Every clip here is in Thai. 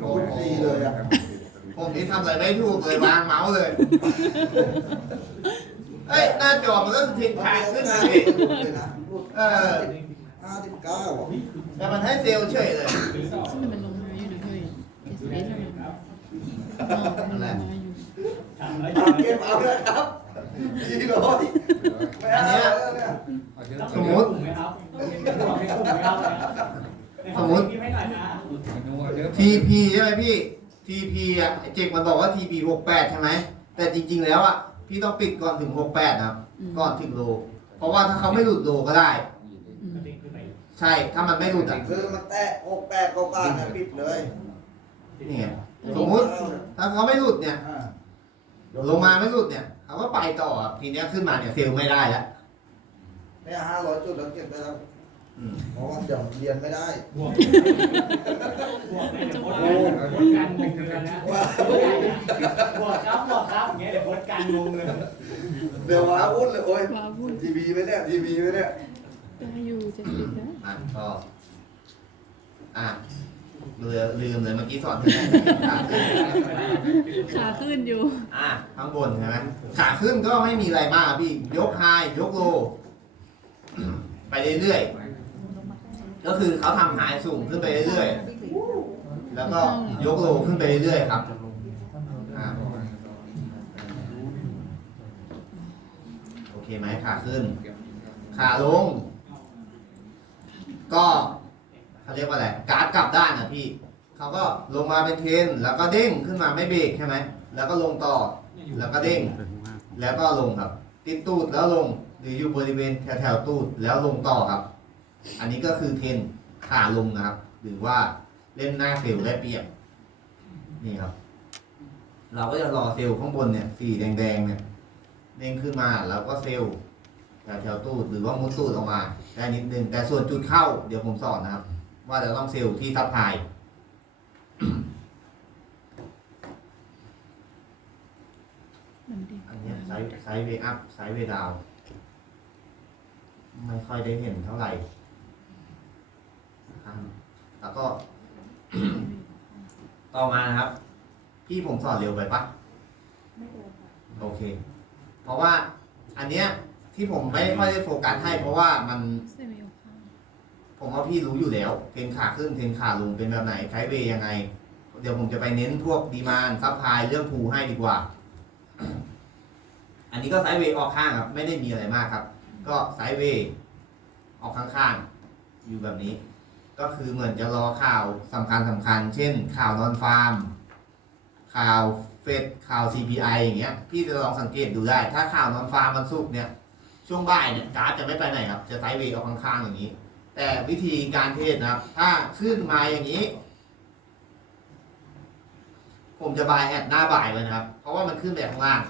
โอ้ดีเลยอะผมนี่ทำอะไรไม่ถูกเลยวางเมาส์เลย เอ้ย หน้าจอมันก็ทิศทางขึ้นนะพี่เลยนะเออห้าสิบเก้าอะแต่มันให้เซลล์เฉยเลย ซึ่งมันลงมาอยู่นะเฮ้ยเอสเอสมันลงมาอยู่เอาเก็บเอาเลยครับดีเลยไม่เอาแล้วเนี่ย สมมติ สมมติ TP ใช่ไหมพี่ TP อะไอ้เจกมันบอกว่า TP 68ใช่ไหมแต่จริง ๆ แล้วอะพี่ต้องปิดก่อนถึง68นะครับ ก่อนถึงโล เพราะว่าถ้าเขาไม่หลุดโลก็ได้อืมใช่ถ้ามันไม่หลุดอะคือมันแตะหกแปดกว่าๆเนี่ยปิดเลยนี่ไงสมมุติถ้าเขาไม่หลุดเนี่ยอ่าลงมาไม่หลุดเนี่ยเขาก็ไปต่ออะทีเนี้ยขึ้นมาเนี่ยเซลล์ไม่ได้แล้วเนี่ยห้าร้อยจุดแล้วเก็บไปแล้วอืม เพราะว่าเดี๋ยวเรียนไม่ได้บวกบวกเป็นจะบวกกันหนึ่งเดือนนะบวกครับบวกครับอย่างเงี้ยเดี๋ยวโพสต์การงงเลยเดี๋ยวว้าวุ่นเลยโอ้ยว้าวุ่น ทีวีไหมเนี่ยทีวีไหมเนี่ยได้อยู่จ็ดสิบนะอะก็อะลืมลืมเลยเมื่อกี้สอนที่ไหนขานขาขึ้นอยู่ อะข้างบนใช่ไหมขาขึ้นก็ไม่มีอะไรมากพี่ ยกไฮยกโล ไปเรื่อยๆ ก็คือเขาทำไฮสูงขึ้นไปเรื่อยๆ แล้วก็ยกโลขึ้นไปเรื่อยๆครับอะโอเคไหมขาขึ้น ขาลง ก็เขาเรียกว่าอะไรการ์ดกลับด้านนะพี่เขาก็ลงมาเป็นเทรนแล้วก็เด้งขึ้นมาไม่เบรกใช่ไหมแล้วก็ลงต่อแล้วก็เด้ง แล้วก็ลงครับ ติดตูดแล้วลงหรืออยู่บริเวณแถวๆตูดแล้วลงต่อครับ อันนี้ก็คือเทรนขาลงนะครับ หรือว่าเล่นหน้าเซลล์ได้เปรียบนี่ครับ เราก็จะรอเซลล์ข้างบนเนี่ยสีแดงๆเนี่ยเด้งขึ้นมาแล้วก็เซลล์แถวๆตูดหรือว่ามุดตูดออกมาได้นิดนึงแต่ส่วนจุดเข้าเดี๋ยวผมสอนนะครับ ว่าจะต้องเซลล์ที่ซับไพลายมันดีอันเนี้ยไซส์ไซส์เวอัพไซส์เวดาว ไม่ค่อยได้เห็นเท่าไหร่นะครับ แล้วก็ ต่อมานะครับ พี่ผมสอนเร็วไปปะโอเค เพราะว่าอันเนี้ยที่ผมไม่ค่อยได้โฟกัสให้ เพราะว่ามันเซมิโอข้างผมว่าพี่รู้อยู่แล้ว เทรนขาขึ้นเทรนขาลงเป็นแบบไหนใช้เวย์ยังไง เดี๋ยวผมจะไปเน้นพวกดีมานซับพลายเรื่องภูให้ดีกว่า อันนี้ก็ไซด์เวย์ออกข้างครับ ไม่ได้มีอะไรมากครับ ก็ไซด์เวย์ออกข้างๆ อยู่แบบนี้ ก็คือเหมือนจะรอข่าวสำคัญสำคัญ เช่น ข่าวนอนฟาร์ม ข่าวเฟดข่าว CPI อย่างเงี้ย พี่จะลองสังเกตดูได้ ถ้าข่าวนอนฟาร์มมันสุกเนี่ย ช่วงบ่ายเนี่ยกราฟจะไม่ไปไหนครับ จะไซด์เวย์ออกข้างๆอย่างนี้ แต่วิธีการเทศนะครับ ถ้าขึ้นมาอย่างนี้ ผมจะบายแอดหน้าบ่ายไว้นะครับ เพราะว่ามันขึ้นไปข้างล่าง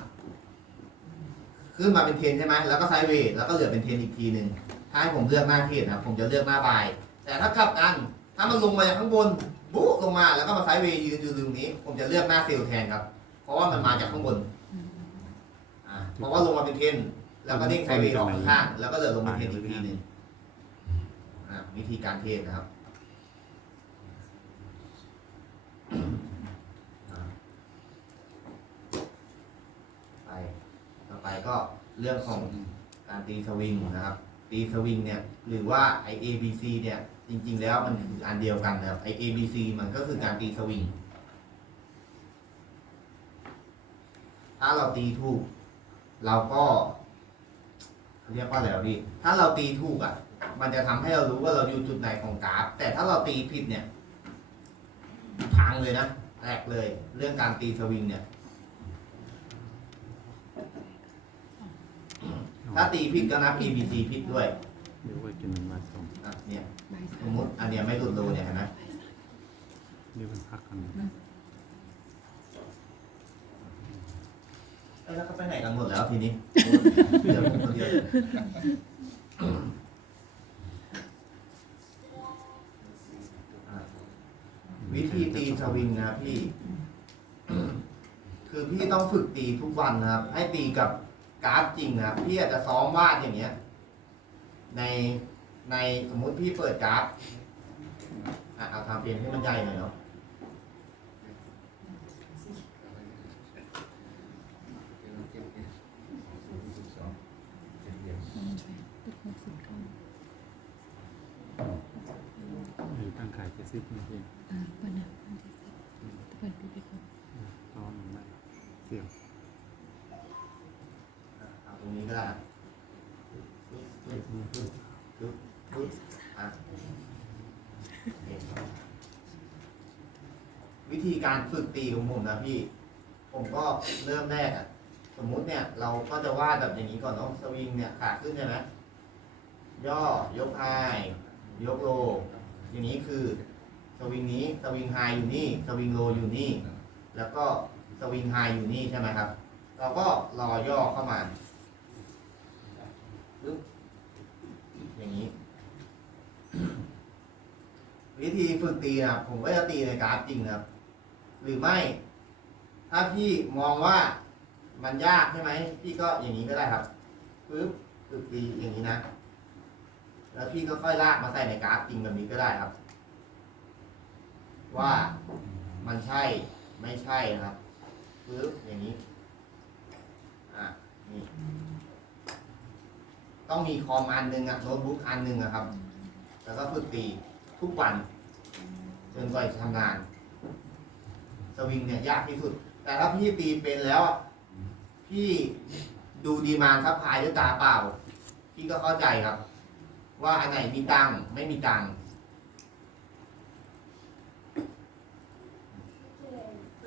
ขึ้นมาเป็นเทนใช่ไหมแล้วก็ไซด์เวย์แล้วก็เหลือเป็นเทนอีกทีหนึ่งถ้าให้ผมเลือกหน้าเทรนนะครับผมจะเลือกหน้าบ่าย แต่ถ้ากลับกัน ถ้ามันลงมาจากข้างบนบุ๊ลงมาแล้วก็มาไซด์เวย์ยืนอยู่ตรงนี้ ผมจะเลือกหน้าเซลล์แทนครับ เพราะว่ามันมาจากข้างบนอ่าเพราะว่าลงมาเป็นเทรนแล้วก็เด้งไซด์เวย์ออกข้างๆแล้วก็เหลือลงเป็นเทรนอีกทีหนึ่งอ่าวิธีการเทรนนะครับไปต่อไปก็เรื่องของการตีสวิงนะครับ ตีสวิงเนี่ยหรือว่าไอ ABC เนี่ยจริง ๆ แล้วมันคืออันเดียวกันนะครับไอ ABC มันก็คือการตีสวิงถ้าเราตีถูก เราก็เรียกว่าอะไรวะพี่ถ้าเราตีถูกอะ มันจะทำให้เรารู้ว่าเราอยู่จุดไหนของกราฟ แต่ถ้าเราตีผิดเนี่ยพังเลยนะแตกเลย เรื่องการตีสวิงเนี่ย ถ้าตีผิดก็นับ ABC ผิดด้วยเดี๋ยวไว้กินมาส่งอะเนี่ยใบายสสามมมติอันเนี้ยไม่หลุดโลเนี่ยเห็นไหมเดี๋ยวมันพักกันเอ้ยแล้วเขาไปไหนกันหมดแล้วทีนี้เดี๋ยวผมคนเดียวอะวิธีตีสวิงนะครับพี่ คือพี่ต้องฝึกตีทุกวันนะครับ ให้ตีกับ กราฟจริงนะพี่อาจจะซ้อมวาดอย่างเงี้ย ในในสมมุติพี่เปิดกราฟอะเอาทำเป็นให้มันใหญ่หน่อยเนาะตั้งขายเปซื้อเพียเองอ่าปนะเจ็ดสิปิด ได้วิธีการฝึกตีของผมนะพี่ ผมก็เริ่มแรกอะ สมมุติเนี่ย เราก็จะวาดแบบอย่างนี้ก่อนเนาะสวิงเนี่ยขาขึ้นใช่ไหมย่อยกไฮยกโล อย่างนี้คือสวิงนี้สวิงไฮอยู่นี่สวิงโลอยู่นี่ แล้วก็สวิงไฮอยู่นี่ใช่ไหมครับ เราก็รอย่อเข้ามา อย่างนี้ วิธีฝึกตีนะครับผมก็จะตีในกราฟจริงนะครับ หรือไม่ ถ้าพี่มองว่ามันยากใช่ไหมพี่ก็อย่างนี้ก็ได้ครับปึ๊บฝึกตีอย่างนี้นะ แล้วพี่ก็ค่อยลากมาใส่ในกราฟจริงแบบนี้ก็ได้ครับ ว่ามันใช่ไม่ใช่นะครับปึ๊บอย่างนี้ อะนี่ ต้องมีคอมอันหนึ่งอะโน้ตบุ๊กอันหนึ่งอะครับ แล้วก็ฝึกตีทุกวันจนกว่าจะทำงาน สวิงเนี่ยยากที่สุด แต่ถ้าพี่ตีเป็นแล้วอะพี่ดูดีมานซับพลายด้วยตาเปล่า พี่ก็เข้าใจครับ ว่าอันไหนมีตังค์ไม่มีตังค์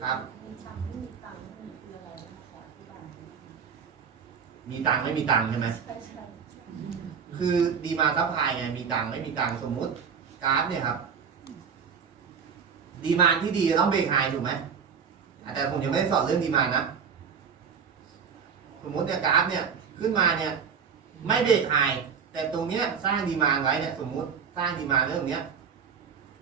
ครับ มีตังค์ไม่มีตังค์นี่คืออะไรนะขอที่บ้านมีตังค์ไม่มีตังค์ใช่ไหม ใช่ใช่ คือดีมาซัพพลายไงมีตังไม่มีตังสมมุติกราฟเนี่ยครับ ดีมานที่ดีต้องเบรกไฮถูกไหมแต่ผมยังไม่ได้สอนเรื่องดีมานนะสมมุติเนี่ยกราฟเนี่ยขึ้นมาเนี่ย ไม่เบรกไฮแต่ตรงเนี้ยสร้างดีมานไว้เนี่ย สมมุติสร้างดีมานเรื่องเนี้ย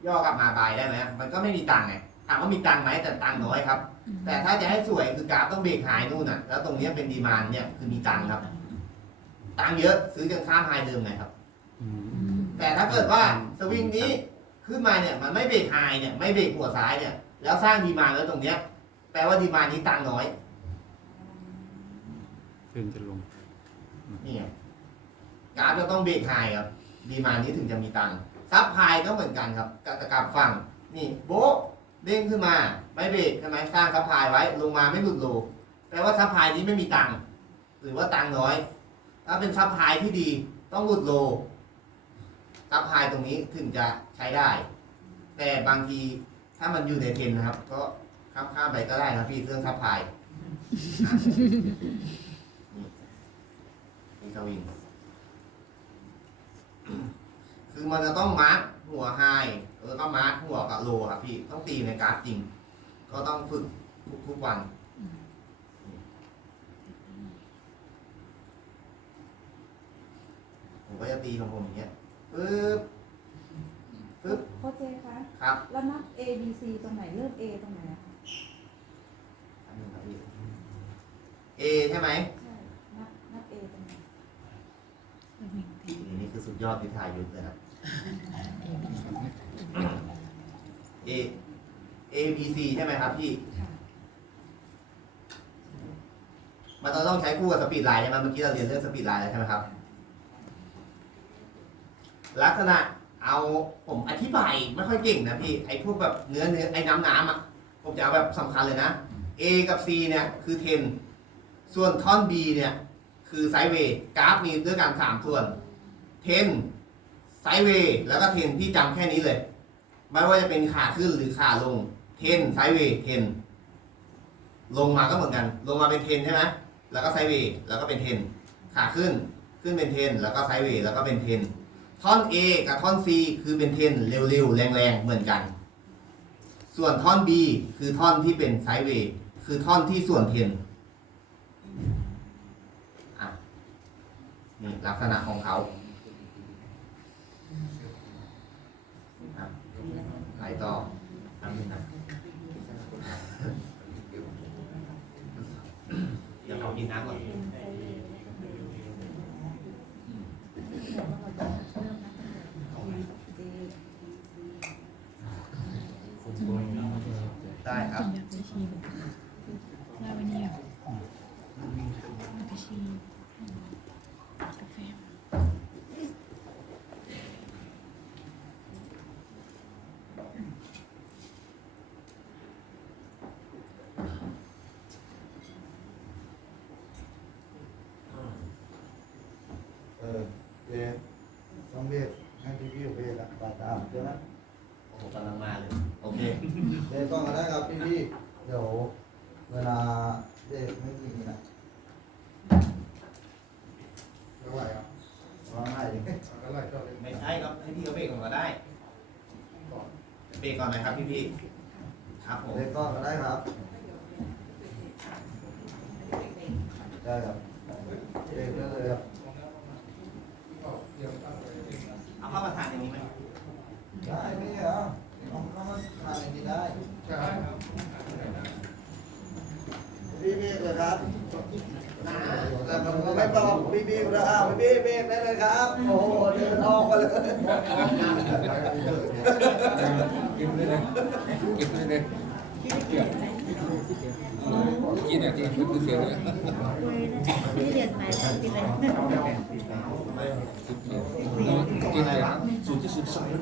ย่อกลับมาบายได้ไหมมันก็ไม่มีตังไงถามว่ามีตังไหมแต่ตังน้อยครับ แต่ถ้าจะให้สวยคือกราฟต้องเบรกไฮนู่นน่ะ แล้วตรงเนี้ยเป็นดีมานเนี่ยคือมีตังครับ ตังค์เยอะซื้อจนข้ามไฮเดิมไงครับ อือืมมแต่ถ้าเกิดว่าสวิงนี้ขึ้นมาเนี่ยมันไม่เบรกไฮเนี่ยไม่เบรกหัวซ้ายเนี่ยแล้วสร้างดีมานแล้วตรงเนี้ยแปลว่าดีมานนี้ตังค์น้อยเพื่อนจะลง นี่ไงกราฟจะต้องเบรกไฮครับดีมานนี้ถึงจะมีตังค์ซับไฮก็เหมือนกันครับกับกับฝั่งนี่โบ๊ะเด้งขึ้นมาไม่เบรกใช่ไหมสร้างซับไฮไว้ลงมาไม่หลุดโลแปลว่าซับไฮนี้ไม่มีตังค์หรือว่าตังค์น้อย ถ้าเป็นซับไฮที่ดีต้องหลุดโลซับไฮตรงนี้ถึงจะใช้ได้ แต่บางทีถ้ามันอยู่ในเทรนนะครับ ก็ข้ามข้ามไปก็ได้นะพี่เรื่องซับไฮนะนี่นี่สวิงคือมันจะต้องมาร์คหัวไฮแล้วก็มาร์คหัวกับโลครับพี่ต้องตีในการ์ดจริง ก็ต้องฝึกทุกทุกๆวัน ผม ก็จะตีของผมอย่างเงี้ยปึ๊บปึ๊บโค้ชเจคะครับแล้วนับ A B C ตรงไหนเริ่ม A ตรงไหนอะคะอันนี้ครับพี่ A ใช่ไหมใช่นับนับ A ตรงไหนสวิงตีนี่คือสุดยอดที่ถ่ายยุทธเลยครับ A A B C ใช่ไหมครับพี่ ค่ะมันต้องต้องใช้คู่กับสปีดไลน์ใช่ไหมเมื่อกี้เราเรียนเรื่องสปีดไลน์แล้วใช่ไหมครับ ลักษณะเอาผมอธิบายไม่ค่อยเก่งนะพี่ไอ้พวกแบบเนื้อเนื้อไอ้น้ำน้ำอะผมจะเอาแบบสำคัญเลยนะ A กับ C เนี่ยคือ 10 ส่วนท่อน B เนี่ยคือไซด์เวย์กราฟมีด้วยกันสามส่วน 10 ไซด์เวย์แล้วก็ 10ที่จำแค่นี้เลย ไม่ว่าจะเป็นขาขึ้นหรือขาลง 10 ไซด์เวย์ 10 ลงมาก็เหมือนกัน ลงมาเป็น 10 ใช่ไหมแล้วก็ไซด์เวย์แล้วก็เป็น 10 ขาขึ้นขึ้นเป็น 10 แล้วก็ไซด์เวย์แล้วก็เป็น 10 ท่อน A กับท่อน C คือเป็น10เร็วๆ แรงๆ เหมือนกัน ส่วนท่อน B คือท่อนที่เป็นไซด์เวย์คือท่อนที่ส่วน10อะนี่ลักษณะของเขาไหนต่อทำนึงนะเดี๋ยวขอกินน้ำก่อน เออเวองเวทให้พี่พี่เวทละตามดี๋ยนะโอ้โหกำลังมาเลย โอเค เวทต้องกัได้ครับพี่พี่เดี๋ยวเวลาเวทไม่มีนะไม่ไหวครับร้องไห้เลย ไม่ใช่ครับ ให้พี่เขาเบรกอนก็ได้ เบรกก่อนนะครับพี่พี่ครับผมเด็กก่อนก็ได้ครับได้ครับเด็กได้เลยครับเอาเข้ามาทานอย่างนี้ไหมได้พี่เหรอเอาเข้ามาทานอย่างนี้ได้ใช่ครับพี่เบรกเลยครับ แต่มันไม่บอกพี่เบรกนะอ้าวพี่เบรกได้เลยครับ โอ้โหเดินออกมาเลยกินเลยนะกินเลยกินอะที่คือเสียเลยที่เรียนไปที่เลยสุดเลยกินเลยนะสุดที่สุดสายกิ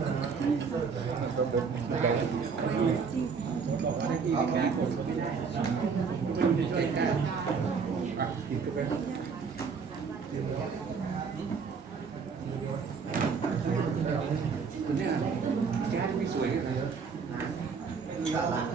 นไปคน เนี่ยแก้ไม่สวยเลยสาระไม่มีเลย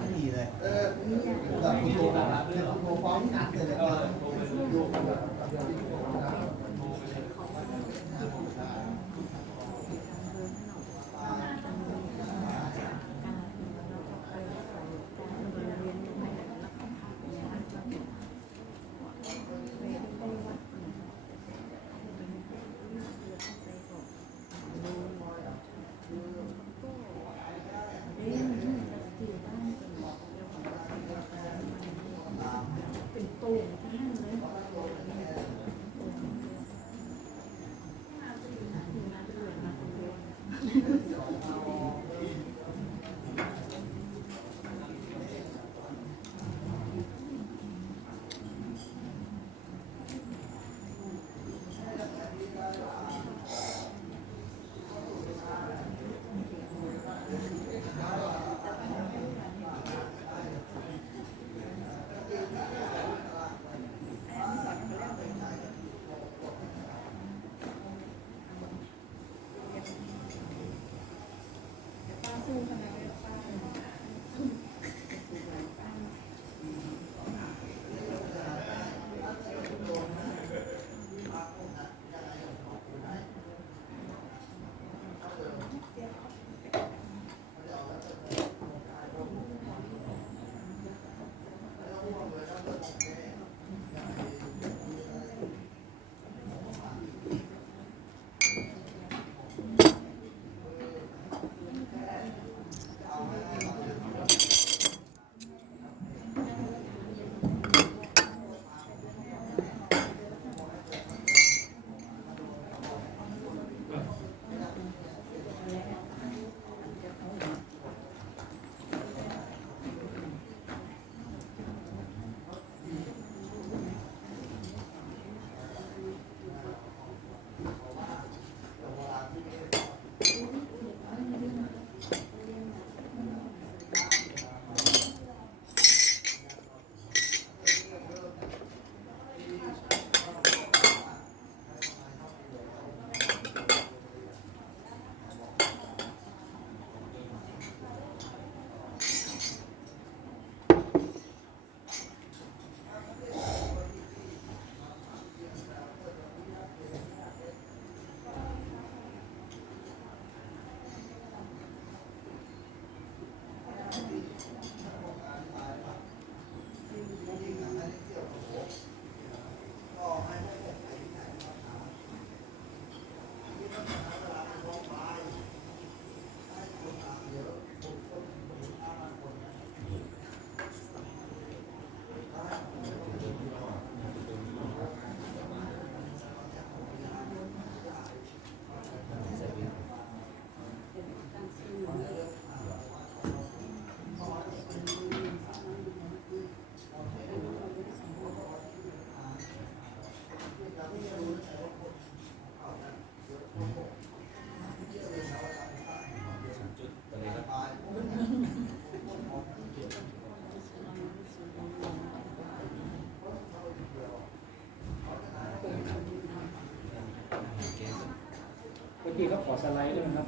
ขาขอสไลด์ด้วยนะครับ